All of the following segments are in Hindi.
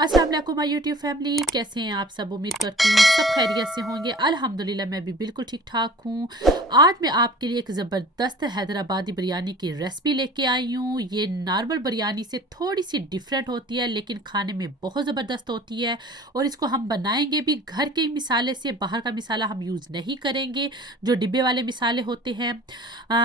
अस्सलाम वालेकुम माय यूट्यूब फैमिली, कैसे हैं आप सब। उम्मीद करती हूँ सब खैरियत से होंगे। अल्हम्दुलिल्लाह मैं भी बिल्कुल ठीक ठाक हूँ। आज मैं आपके लिए एक ज़बरदस्त हैदराबादी बिरयानी की रेसिपी लेके आई हूँ। ये नॉर्मल बिरयानी से थोड़ी सी डिफरेंट होती है लेकिन खाने में बहुत ज़बरदस्त होती है। और इसको हम बनाएंगे भी घर के ही मिसाले से, बाहर का मिसाला हम यूज़ नहीं करेंगे जो डिब्बे वाले मिसाले होते हैं।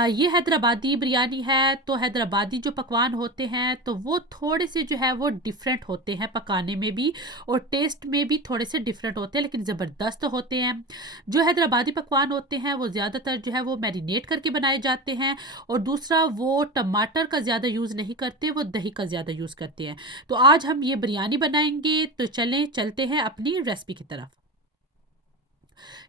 ये हैदराबादी बिरयानी है तो हैदराबादी जो पकवान होते हैं तो वो थोड़े से जो है वो डिफरेंट होते हैं पकाने में भी, और टेस्ट में भी थोड़े से डिफरेंट होते हैं लेकिन ज़बरदस्त होते हैं। जो हैदराबादी पकवान होते हैं वो ज़्यादातर जो है वो मैरिनेट करके बनाए जाते हैं, और दूसरा वो टमाटर का ज़्यादा यूज़ नहीं करते, वो दही का ज़्यादा यूज़ करते हैं। तो आज हम ये बिरयानी बनाएंगे, तो चलें चलते हैं अपनी रेसिपी की तरफ।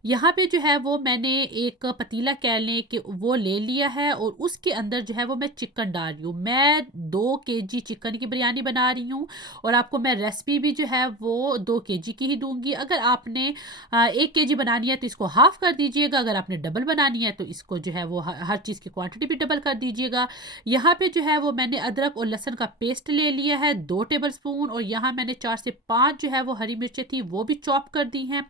यहाँ पे जो है वो मैंने एक पतीला कह लें कि वो ले लिया है, और उसके अंदर जो है वो मैं चिकन डाल रही हूँ। मैं 2 केजी चिकन की बिरयानी बना रही हूँ, और आपको मैं रेसिपी भी जो है वो 2 केजी की ही दूँगी। अगर आपने 1 केजी बनानी है तो इसको हाफ़ कर दीजिएगा, अगर आपने डबल बनानी है तो इसको जो है वो हर चीज़ की क्वांटिटी भी डबल कर दीजिएगा। यहाँ पे जो है वो मैंने अदरक और लहसुन का पेस्ट ले लिया है 2 टेबलस्पून, और यहाँ मैंने 4 से 5 जो है वो हरी मिर्चें थी वो भी चॉप कर दी हैं।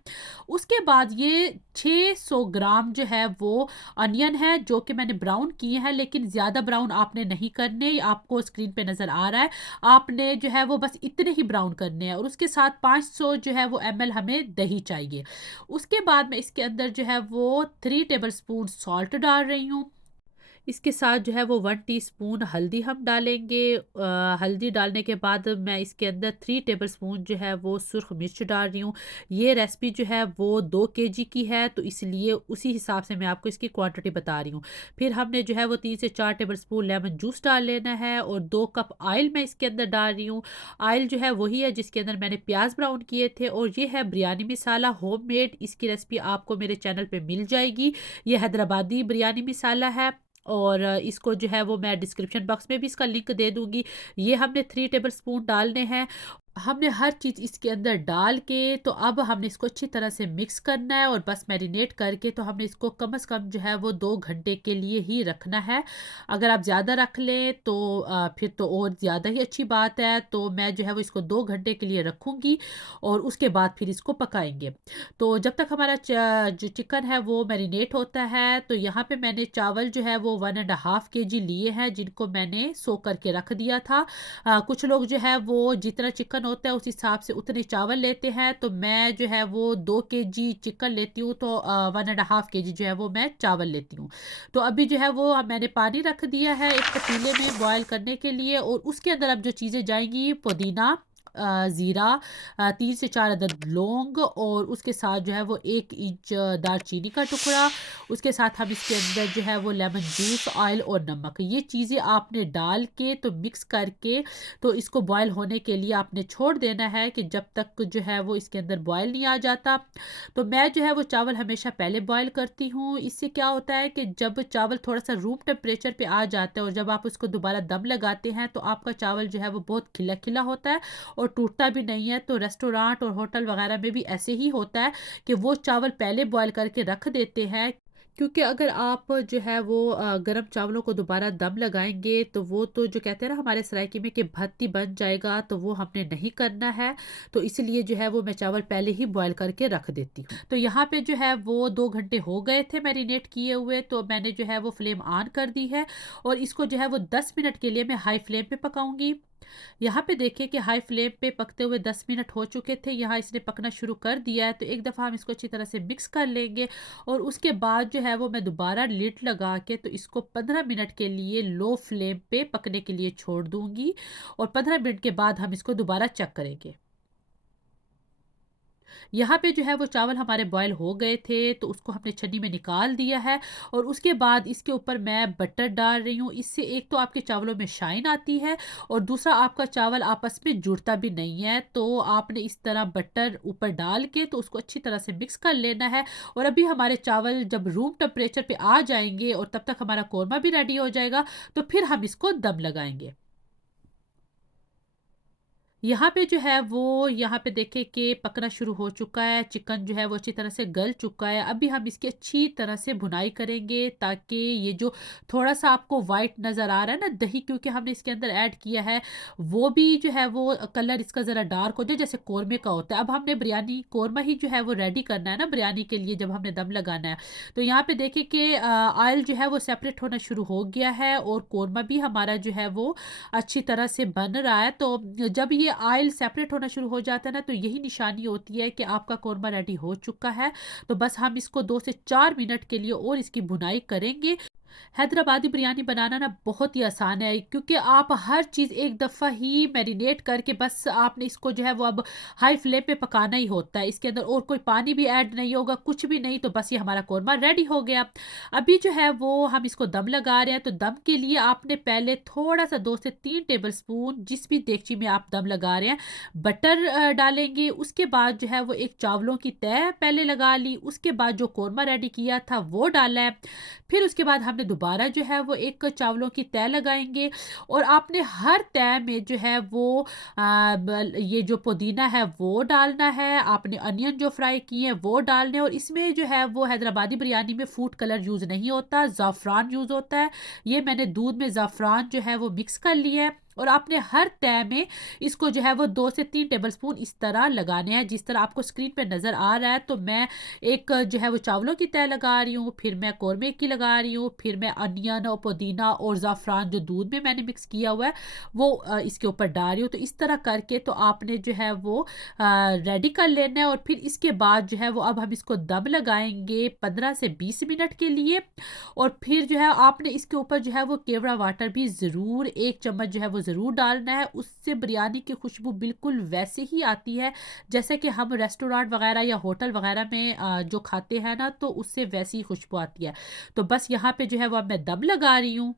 उसके बाद ये 600 ग्राम जो है वो अनियन है जो कि मैंने ब्राउन किए हैं, लेकिन ज़्यादा ब्राउन आपने नहीं करने, आपको स्क्रीन पे नज़र आ रहा है। आपने जो है वो बस इतने ही ब्राउन करने हैं, और उसके साथ 500 जो है वो एमएल हमें दही चाहिए। उसके बाद मैं इसके अंदर जो है वो 3 टेबल स्पून सॉल्ट डाल रही हूँ। इसके साथ जो है वो 1 टीस्पून हल्दी हम डालेंगे। हल्दी डालने के बाद मैं इसके अंदर 3 टेबलस्पून जो है वो सुर्ख मिर्च डाल रही हूँ। ये रेसिपी जो है वो 2 केजी की है तो इसलिए उसी हिसाब से मैं आपको इसकी क्वांटिटी बता रही हूँ। फिर हमने जो है वो 3 से 4 टेबलस्पून लेमन जूस डाल लेना है, और 2 कप ऑयल मैं इसके अंदर डाल रही हूँ। ऑयल जो है वही है जिसके अंदर मैंने प्याज ब्राउन किए थे, और ये है बिरयानी मसाला होममेड। इसकी रेसिपी आपको मेरे चैनल पे मिल जाएगी। ये हैदराबादी बिरयानी मसाला है, और इसको जो है वो मैं डिस्क्रिप्शन बॉक्स में भी इसका लिंक दे दूँगी। ये हमने 3 टेबल स्पून डालने हैं। हमने हर चीज़ इसके अंदर डाल के तो अब हमने इसको अच्छी तरह से मिक्स करना है, और बस मैरिनेट करके तो हमने इसको कम से कम जो है वो 2 घंटे के लिए ही रखना है। अगर आप ज़्यादा रख लें तो फिर तो और ज़्यादा ही अच्छी बात है। तो मैं जो है वो इसको 2 घंटे के लिए रखूँगी, और उसके बाद फिर इसको पकाएँगे। तो जब तक हमारा जो चिकन है वो मैरिनेट होता है, तो यहाँ पे मैंने चावल जो है वो 1 एंड हाफ केजी लिए हैं जिनको मैंने सोक करके रख दिया था। कुछ लोग जो है वो जितना चिकन होता है उस हिसाब से उतने चावल लेते हैं, तो मैं जो है वो 2 केजी चिकन लेती हूँ तो 1 एंड हाफ केजी जो है वो मैं चावल लेती हूँ। तो अभी जो है वो मैंने पानी रख दिया है एक पतीले में बॉयल करने के लिए, और उसके अंदर अब जो चीज़ें जाएँगी पुदीना, ज़ीरा, 3 से 4 अदद लौंग, और उसके साथ जो है वो 1 इंच दालचीनी का टुकड़ा। उसके साथ हम इसके अंदर जो है वो लेमन जूस, ऑयल और नमक, ये चीज़ें आपने डाल के तो मिक्स करके तो इसको बॉयल होने के लिए आपने छोड़ देना है कि जब तक जो है वो इसके अंदर बॉयल नहीं आ जाता। तो मैं जो है वो चावल हमेशा पहले बॉयल करती हूँ। इससे क्या होता है कि जब चावल थोड़ा-सा रूम टेम्परेचर पे आ जाता है और जब आप उसको दोबारा दम लगाते हैं तो आपका चावल जो है वो बहुत खिला-खिला होता है और टूटता भी नहीं है। तो रेस्टोरेंट और होटल वगैरह में भी ऐसे ही होता है कि वो चावल पहले बॉयल करके रख देते हैं, क्योंकि अगर आप जो है वो गरम चावलों को दोबारा दम लगाएँगे तो वो तो जो कहते हैं ना हमारे सराइकी में कि भत्ती बन जाएगा, तो वो हमने नहीं करना है। तो इसलिए जो है वो मैं चावल पहले ही बॉयल करके रख देती हूँ। तो यहाँ पे जो है वो 2 घंटे हो गए थे मैरिनेट किए हुए, तो मैंने जो है वो फ्लेम ऑन कर दी है, और इसको जो है वो 10 मिनट के लिए मैं हाई फ्लेम पे पकाऊँगी। यहाँ पे देखिए कि हाई फ्लेम पे पकते हुए 10 मिनट हो चुके थे, यहाँ इसने पकना शुरू कर दिया है, तो एक दफ़ा हम इसको अच्छी तरह से मिक्स कर लेंगे, और उसके बाद जो है वो मैं दोबारा लिड लगा के तो इसको 15 मिनट के लिए लो फ्लेम पे पकने के लिए छोड़ दूँगी, और 15 मिनट के बाद हम इसको दोबारा चेक करेंगे। यहाँ पे जो है वो चावल हमारे बॉयल हो गए थे, तो उसको हमने छन्नी में निकाल दिया है, और उसके बाद इसके ऊपर मैं बटर डाल रही हूँ। इससे एक तो आपके चावलों में शाइन आती है, और दूसरा आपका चावल आपस में जुड़ता भी नहीं है। तो आपने इस तरह बटर ऊपर डाल के तो उसको अच्छी तरह से मिक्स कर लेना है, और अभी हमारे चावल जब रूम टेम्परेचर पे आ जाएँगे और तब तक हमारा कोरमा भी रेडी हो जाएगा, तो फिर हम इसको दम लगाएँगे। यहाँ पे जो है वो यहाँ पे देखें कि पकना शुरू हो चुका है, चिकन जो है वो अच्छी तरह से गल चुका है। अभी हम इसकी अच्छी तरह से भुनाई करेंगे ताकि ये जो थोड़ा-सा आपको व्हाइट नज़र आ रहा है ना दही क्योंकि हमने इसके अंदर ऐड किया है, वो भी जो है वो कलर इसका ज़रा डार्क हो जाए जैसे कोरमा का होता है। अब हमने बिरयानी कोरमा ही जो है वो रेडी करना है ना बिरयानी के लिए जब हमने दम लगाना है। तो यहाँ पे देखिए कि ऑयल जो है वो सेपरेट होना शुरू हो गया है और कोरमा भी हमारा जो है वो अच्छी तरह से बन रहा है। तो जब ये ऑयल सेपरेट होना शुरू हो जाता है ना तो यही निशानी होती है कि आपका कोरमा रेडी हो चुका है। तो बस हम इसको 2 से 4 मिनट के लिए और इसकी भुनाई करेंगे। हैदराबादी बिरयानी बनाना ना बहुत ही आसान है क्योंकि आप हर चीज़ एक दफ़ा ही मैरिनेट करके बस आपने इसको जो है वो अब हाई फ्लेम पे पकाना ही होता है। इसके अंदर और कोई पानी भी ऐड नहीं होगा, कुछ भी नहीं, तो बस ये हमारा कोरमा रेडी हो गया। अभी जो है वो हम इसको दम लगा रहे हैं, तो दम के लिए आपने पहले थोड़ा-सा 2 से 3 टेबलस्पून जिस भी देगची में आप दम लगा रहे हैं, बटर डालेंगे। उसके बाद जो है वो एक चावलों की तह पहले लगा ली, उसके बाद जो कोरमा रेडी किया था वो डाला है। फिर उसके बाद हमने दोबारा जो है वो एक चावलों की तह लगाएँगे और आपने हर तह में जो है वो ये जो पुदीना है वो डालना है, आपने अनियन जो फ्राई किए हैं वो डालने हैं और इसमें जो है वो हैदराबादी बिरयानी में फूड कलर यूज़ नहीं होता, ज़ाफ़रान यूज़ होता है। ये मैंने दूध में ज़ाफ़रान जो है वो मिक्स कर लिया है और आपने हर तह में इसको जो है वो 2 से 3 टेबलस्पून इस तरह लगाने हैं, जिस तरह आपको स्क्रीन पे नज़र आ रहा है। तो मैं एक जो है वो चावलों की तह लगा रही हूँ, फिर मैं कोरमे की लगा रही हूँ, फिर मैं अनियन और पुदीना और ज़ाफ़रान जो दूध में मैंने मिक्स किया हुआ है, वो इसके ऊपर डाल रही हूँ। तो इस तरह करके तो आपने जो है वो रेडी कर लेना है और फिर इसके बाद जो है वो अब हम इसको दम लगाएँगे 15 से 20 मिनट के लिए और फिर जो है आपने इसके ऊपर जो है वो केवड़ा वाटर भी ज़रूर 1 चम्मच जो है वो ज़रूर डालना है। उससे बिरयानी की खुशबू बिल्कुल वैसे ही आती है जैसे कि हम रेस्टोरेंट वगैरह या होटल वगैरह में जो खाते हैं ना तो उससे वैसी ही खुशबू आती है। तो बस यहाँ पे जो है वो अब मैं दम लगा रही हूँ।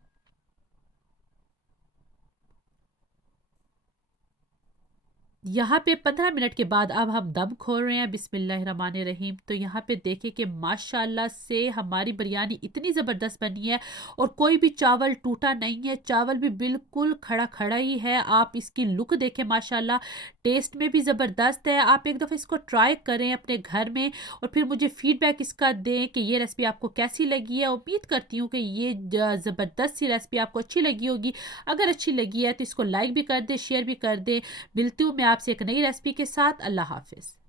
यहाँ पे 15 मिनट के बाद अब हम दम खोल रहे हैं बिस्मिल्लाहिर्रहमानिर्रहीम। तो यहाँ पे देखिए कि माशाल्लाह से हमारी बिरयानी इतनी ज़बरदस्त बनी है और कोई भी चावल टूटा नहीं है, चावल भी बिल्कुल खड़ा-खड़ा ही है। आप इसकी लुक देखें माशाल्लाह, टेस्ट में भी ज़बरदस्त है। आप एक दफ़ा इसको ट्राई करें अपने घर में और फिर मुझे फ़ीडबैक इसका दें कि ये रेसिपी आपको कैसी लगी है। उम्मीद करती हूँ कि ये ज़बरदस्त सी रेसिपी आपको अच्छी लगी होगी। अगर अच्छी लगी है तो इसको लाइक भी कर दें, शेयर भी कर दें। मिलती हूँ मैं आपसे एक नई रेसिपी के साथ। अल्लाह हाफ़िज़।